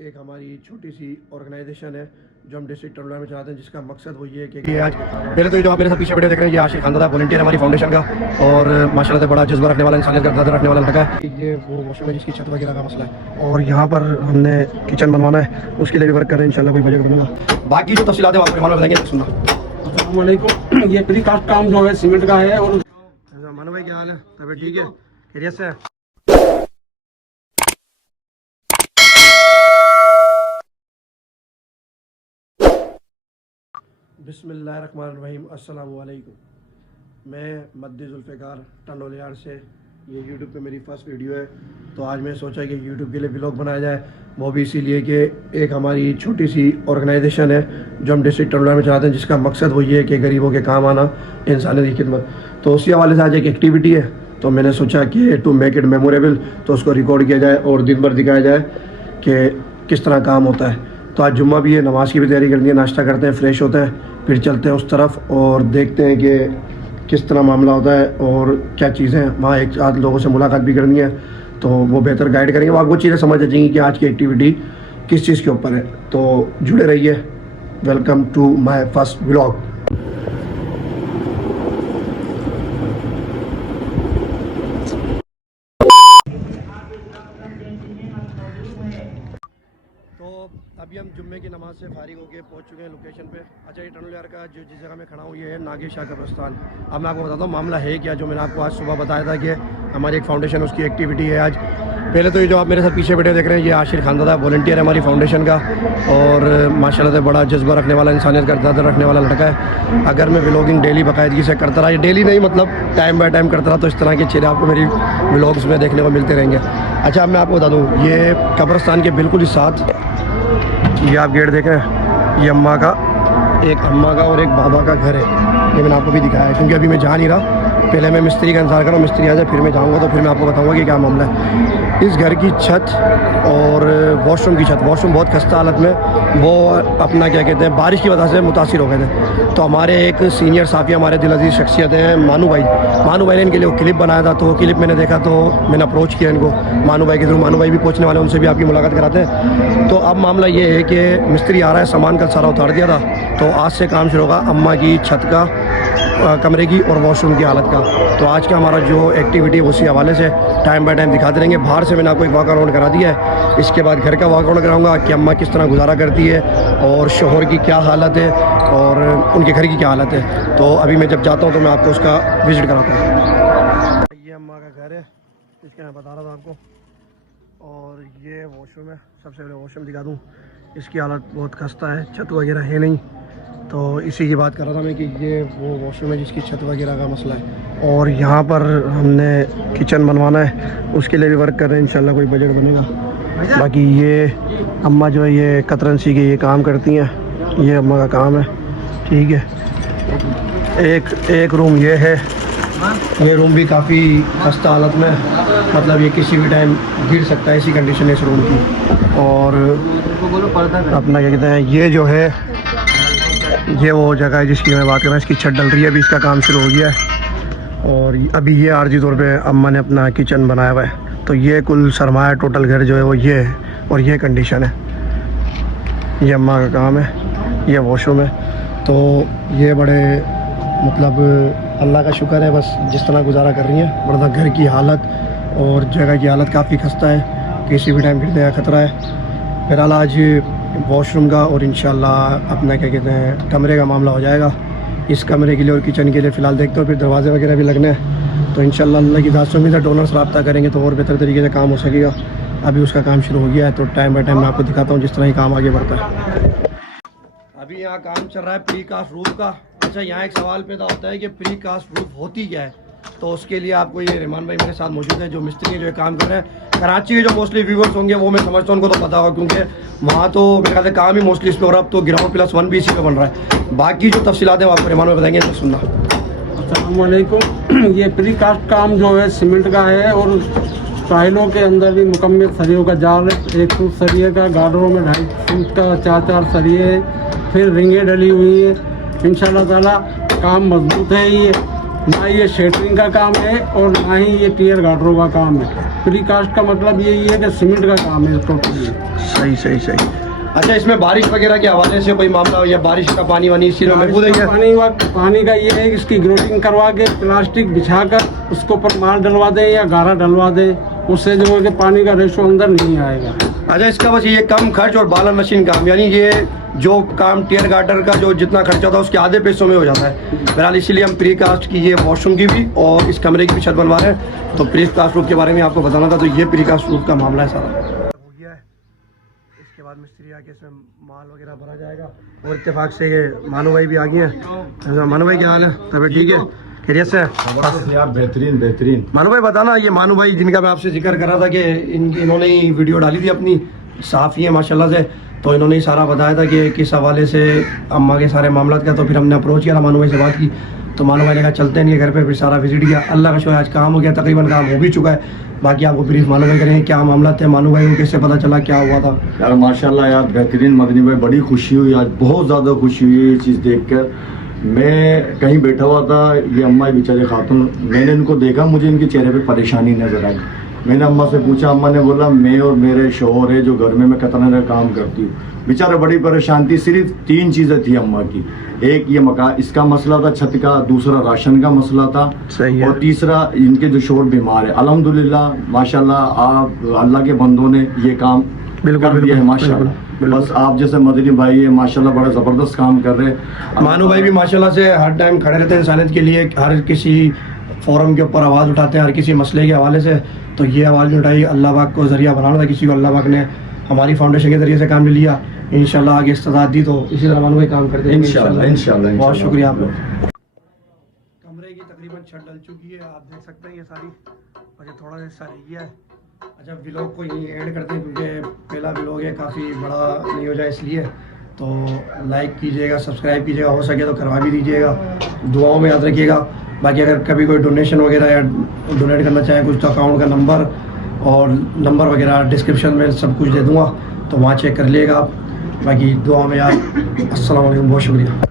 एक हमारी छोटी सी ऑर्गेनाइजेशन है जो हम डिस्ट्रिक्ट टंडोला में चलाते हैं, जिसका मकसद वो ये है कि आज पहले तो ये जो आप मेरे साथ पीछे वीडियो देख रहे हैं, ये आशिर खानदादा वॉलंटियर हमारी फाउंडेशन का और माशाल्लाह से बड़ा जज्बा रखने वाला, इंसानियत का दर्द रखने वाला लड़का है। ये वो वॉशरूम है जिसकी छत वगैरह का मसला है और यहाँ पर हमने किचन बनवाना है, उसके लिए भी वर्क कर रहे हैं। इंशाल्लाह कोई बजट बनेगा। बाकी जो तफसीलात है आपको बताएंगे। सुनना अस्सलामुअलैकुम। ये प्री कास्ट काम जो है सीमेंट का है। और मानो भाई क्या हाल है? तबीयत ठीक है? खैरियत से है? बिस्मिल्लाहिर्रहमानिर्रहीम। अस्सलामु अलैकुम। मैं मद्दी जुल्फ़िकार टंडोला यार्ड से, ये यूट्यूब पे मेरी फ़र्स्ट वीडियो है। तो आज मैं सोचा कि यूट्यूब के लिए व्लॉग बनाया जाए, वो भी इसीलिए कि एक हमारी छोटी सी ऑर्गेनाइजेशन है जो हम डिस्ट्रिक्ट टंडोला में चलाते हैं, जिसका मकसद वो ये है कि गरीबों के काम आना, इंसानियत की खिदमत। तो उसी हवाले से आज एक एक्टिविटी है, तो मैंने सोचा कि टू मेक इट मेमोरेबल तो उसको रिकॉर्ड किया जाए और दिन भर दिखाया जाए कि किस तरह काम होता है। तो आज जुम्मा भी है, नमाज़ की भी तैयारी करनी है, नाश्ता करते हैं, फ्रेश होते हैं, फिर चलते हैं उस तरफ और देखते हैं कि किस तरह मामला होता है और क्या चीज़ें वहाँ एक आध लोगों से मुलाकात भी करनी है, तो वो बेहतर गाइड करेंगे, वो आपको चीज़ें समझ आ जाएंगी कि आज की एक्टिविटी किस चीज़ के ऊपर है। तो जुड़े रहिए। Welcome to my first vlog. तो अभी हम जुम्मे की नमाज से फारिग होकर पहुंच चुके हैं लोकेशन पे। अच्छा, ये टंडोला यार्ड का जो जिस जगह मैं खड़ा हूँ ये है नागेश शाह कब्रिस्तान। अब मैं आपको बताता हूँ मामला है क्या। जो मैंने आपको आज सुबह बताया था कि हमारी एक फाउंडेशन, उसकी एक्टिविटी है आज। पहले तो ये जो आप मेरे साथ पीछे वीडियो देख रहे हैं, ये आशिर खानदादा वॉलंटियर है हमारी फाउंडेशन का और माशाल्लाह से बड़ा जज्बा रखने वाला, इंसानियत का दर्द रखने वाला लड़का है। अगर मैं व्लॉगिंग डेली बाकायदगी से करता रहा, ये डेली नहीं मतलब टाइम बाय टाइम करता रहा, तो इस तरह के चेहरे आपको मेरी व्लॉग्स में देखने को मिलते रहेंगे। अच्छा, अब मैं आपको बता दूँ, ये कब्रिस्तान के बिल्कुल ही साथ ये आप गेट देखें, ये अम्मा का, एक अम्मा का और एक बाबा का घर है। ये मैंने आपको भी दिखाया है क्योंकि अभी मैं जा नहीं रहा, पहले मैं मिस्त्री का इंतजार कर रहा हूँ, मिस्त्री आ जाए फिर मैं जाऊँगा, तो फिर मैं आपको बताऊँगा कि क्या मामला है। इस घर की छत और वॉशरूम की छत, वॉशरूम बहुत खस्ता हालत में, वो अपना क्या कहते हैं बारिश की वजह से मुतासिर हो गए थे। तो हमारे एक सीनियर साफी, हमारे दिल अजीज़ शख्सियत हैं मानू भाई ने इनके लिए वो क्लिप बनाया था, तो वो क्लिप मैंने देखा तो मैंने अप्रोच किया इनको मानू भाई के थ्रू। मानू भाई भी पहुँचने वाले, उनसे भी आपकी मुलाकात कराते हैं। तो अब मामला ये है कि मिस्त्री आ रहा है, सामान कल सारा उतार दिया था, तो आज से काम शुरू होगा अम्मा की छत का, कमरे की और वॉशरूम की हालत का। तो आज का हमारा जो एक्टिविटी है उसी हवाले से टाइम बाय टाइम दिखाते रहेंगे। बाहर से मैंने आपको एक वॉक अराउंड करा दिया है, इसके बाद घर का वॉक अराउंड कराऊंगा कि अम्मा किस तरह गुजारा करती है और शोहर की क्या हालत है और उनके घर की क्या हालत है। तो अभी मैं जब जाता हूँ तो मैं आपको उसका विज़िट कराता हूँ। ये अम्मा का घर है, इसके मैं बता रहा था आपको, और ये वॉशरूम है। सबसे पहले वॉशरूम दिखा दूँ, इसकी हालत बहुत खस्ता है, छत वगैरह है नहीं, तो इसी की बात कर रहा था मैं कि ये वो वॉशरूम है जिसकी छत वगैरह का मसला है। और यहाँ पर हमने किचन बनवाना है, उसके लिए भी वर्क कर रहे हैं, इंशाल्लाह कोई बजट बनेगा। बाकी ये अम्मा जो है ये कतरनसी के ये काम करती हैं, ये अम्मा का काम है, ठीक है। एक रूम ये है, ये रूम भी काफ़ी खस्ता हालत में, मतलब ये किसी भी टाइम गिर सकता है, ऐसी कंडीशन है इस रूम की। और अपना क्या कहते हैं, ये जो है ये वो जगह है जिसकी मैं बात कर रहा हूँ, इसकी छत डल रही है, अभी इसका काम शुरू हो गया है। और अभी ये आर्जी तौर पे अम्मा ने अपना किचन बनाया हुआ है। तो ये कुल सरमाया टोटल घर जो है वो ये है और ये कंडीशन है। ये अम्मा का काम है, ये वॉशरूम है। तो ये बड़े मतलब अल्लाह का शुक्र है, बस जिस तरह गुजारा कर रही हैं, वरना घर की हालत और जगह की हालत काफ़ी खस्ता है, किसी भी टाइम गिरने का ख़तरा है। फिलहाल आज वॉशरूम का और इंशाल्लाह अपना क्या कहते हैं कमरे का मामला हो जाएगा। इस कमरे के लिए और किचन के लिए फ़िलहाल देखते हो, फिर दरवाजे वगैरह भी लगने हैं, तो इंशाल्लाह अल्लाह की दाद से उम्मीद है डोनर्स रब्ता करेंगे तो और बेहतर तरीके से काम हो सकेगा। अभी उसका काम शुरू हो गया है, तो टाइम बाय टाइम मैं आपको दिखाता हूँ जिस तरह ही काम आगे बढ़ता है। अभी यहाँ काम चल रहा है प्री कास्ट रूफ का। अच्छा, यहाँ एक सवाल पैदा होता है कि प्री कास्ट रूफ होती क्या है, तो उसके लिए आपको ये रहमान भाई मेरे साथ मौजूद हैं, जो मिस्त्री जो काम कर रहे हैं। कराची के जो मोस्टली व्यूवर्स होंगे वो मैं समझता हूँ उनको तो पता होगा, क्योंकि वहाँ तो मेरे ख्याल से काम ही मोस्टली इस पर हो रहा है। अब तो ग्राउंड +1 भी इसी पे बन रहा है। बाकी जो तफसीलात है वो आपको रहमान भाई बताएंगे, तो सुनना। अस्सलामुअलैकुम। ये प्री कास्ट काम जो है सीमेंट का है और टाइलों के अंदर भी मुकम्मल सरियों का जाल, 1 फुट सरिये का, गार्डरों में 2.5 फुट का 4 सरिये है, फिर रिंगें डली हुई है। इंशाल्लाह ताला काम मजबूत है। ये ना ये शेटरिंग का काम है और ना ही ये टियर गार्डरों का काम है। प्रीकास्ट का मतलब यही है कि सीमेंट का काम है टोटली। सही सही सही। अच्छा, इसमें बारिश वगैरह के हवाले से कोई मामला हो या बारिश का पानी वानी इस चीज़ में महफूज है क्या? पानी का ये है कि इसकी ग्रोटिंग करवा के प्लास्टिक बिछाकर उसके ऊपर माल डलवा दें या गारा डलवा दें, उससे जो है कि पानी का रेशो अंदर नहीं आएगा। अच्छा, इसका बस ये कम खर्च और बाला नशीन काम, यानी ये जो काम टियर गार्डर का जो जितना खर्चा होता है उसके आधे पैसों में हो जाता है। बहरहाल इसीलिए हम प्री कास्ट की ये वॉशरूम की भी और इस कमरे की भी छत बनवा रहे हैं। तो प्री कास्ट रूफ के बारे में आपको बताना था, तो ये प्री कास्ट रूफ का मामला है सारा। हो गया है, इसके बाद मिस्त्री आके इसमें माल वगैरह भरा जाएगा। और इत्तेफाक से ये मानू भाई भी आ गए हैं। मानू भाई क्या हाल है? तबियत ठीक है? खैरियत से यार? बेहतरीन बेहतरीन। मानू भाई बताना, ये मानू भाई जिनका मैं आपसे जिक्र कर रहा था कि इन्होंने ही वीडियो डाली थी अपनी, साफ़ी है माशाल्लाह से, तो इन्होंने ही सारा बताया था कि किस हवाले से अम्मा के सारे मामला का। तो फिर हमने अप्रोच किया, मानू भाई से बात की, तो मानू भाई ने कहा चलते नहीं है घर पे, फिर सारा विजिट किया। अल्लाह का शुक्र आज काम हो गया, तकरीबन काम हो भी चुका है। बाकी आपको ब्रीफ मानू भाई करेंगे क्या मामला थे, मानू भाई को कैसे पता चला, क्या हुआ था? यार माशाल्लाह यार बेहतरीन मदनी भाई, बड़ी खुशी हुई आज, बहुत ज़्यादा खुशी हुई ये चीज़ देखकर। मैं कहीं बैठा हुआ था, ये अम्मा बेचारे खातून, मैंने इनको देखा, मुझे इनके चेहरे पे परेशानी नज़र आई। मैंने अम्मा से पूछा, अम्मा ने बोला मैं और मेरे शौहर है जो घर में मैं कतरने काम करती हूँ। बेचारे बड़ी परेशान थी। सिर्फ 3 चीज़ें थी अम्मा की, एक ये मकान इसका मसला था छत का, दूसरा राशन का मसला था, सही है। और तीसरा इनके जो शौहर बीमार है। अल्हम्दुलिल्लाह माशाल्लाह आप अल्लाह के बंदों ने ये काम कर दिया है माशाल्लाह। बस आप जैसे मदनी भाई है माशाल्लाह बड़ा ज़बरदस्त काम कर रहे हैं। मानू भाई भी माशाल्लाह से हर टाइम खड़े रहते हैं इंसानियत के लिए, हर किसी फोरम के ऊपर आवाज़ उठाते हैं, हर किसी मसले के हवाले से। तो ये आवाज़ उठाई, अल्लाह पाक को ज़रिया बनाना था किसी को, अल्लाह पाक ने हमारी फाउंडेशन के ज़रिए से काम लिया। इंशाल्लाह आगे इस्तादात दी तो इसी तरह मानू भाई काम करते हैं इंशाल्लाह। बहुत शुक्रिया आप लोग। कमरे की तकरीबन छत डल चुकी है, आप देख सकते हैं ये सारी, और ये थोड़ा सा हिस्सा रह गया है। अच्छा, व्लॉग को यही ऐड करते हैं क्योंकि पहला व्लॉग है, काफ़ी बड़ा नहीं हो जाए इसलिए। तो लाइक कीजिएगा, सब्सक्राइब कीजिएगा, हो सके तो करवा भी दीजिएगा, दुआओं में याद रखिएगा। बाकी अगर कभी कोई डोनेशन वगैरह या डोनेट करना चाहे कुछ, तो अकाउंट का नंबर वगैरह डिस्क्रिप्शन में सब कुछ दे दूँगा, तो वहाँ चेक कर लीजिएगा आप। बाकी दुआ में याद। अस्सलाम वालेकुम, बहुत शुक्रिया।